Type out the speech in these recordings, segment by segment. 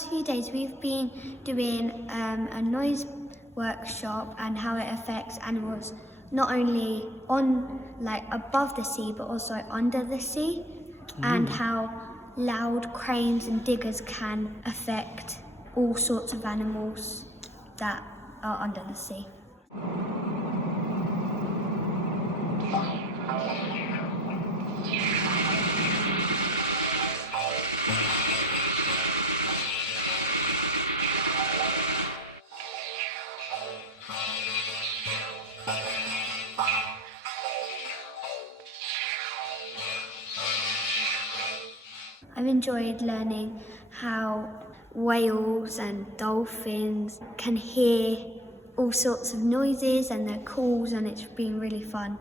last few days we've been doing a noise workshop and how it affects animals not only on above the sea but also under the sea, and how loud cranes and diggers can affect all sorts of animals that are under the sea. I've enjoyed learning how whales and dolphins can hear all sorts of noises and their calls, and it's been really fun.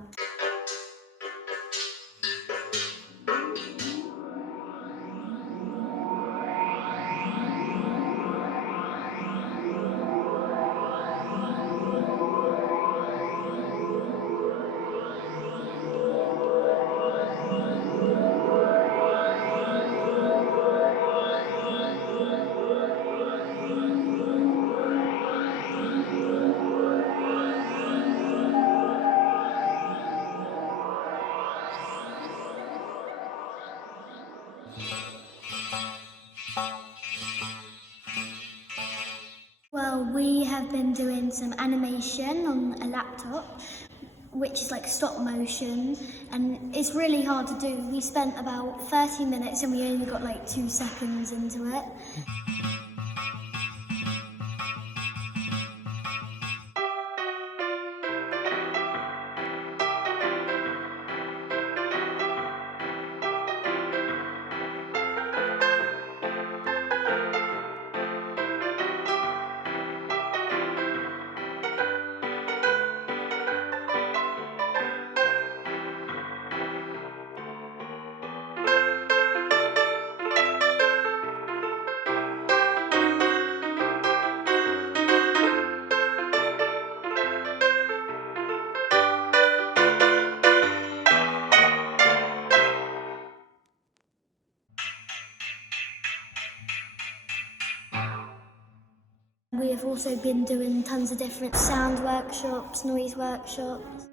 Well, we have been doing some animation on a laptop, which is like stop motion, and it's really hard to do. We spent about 30 minutes and we only got like 2 seconds into it. We have also been doing tons of different sound workshops, noise workshops.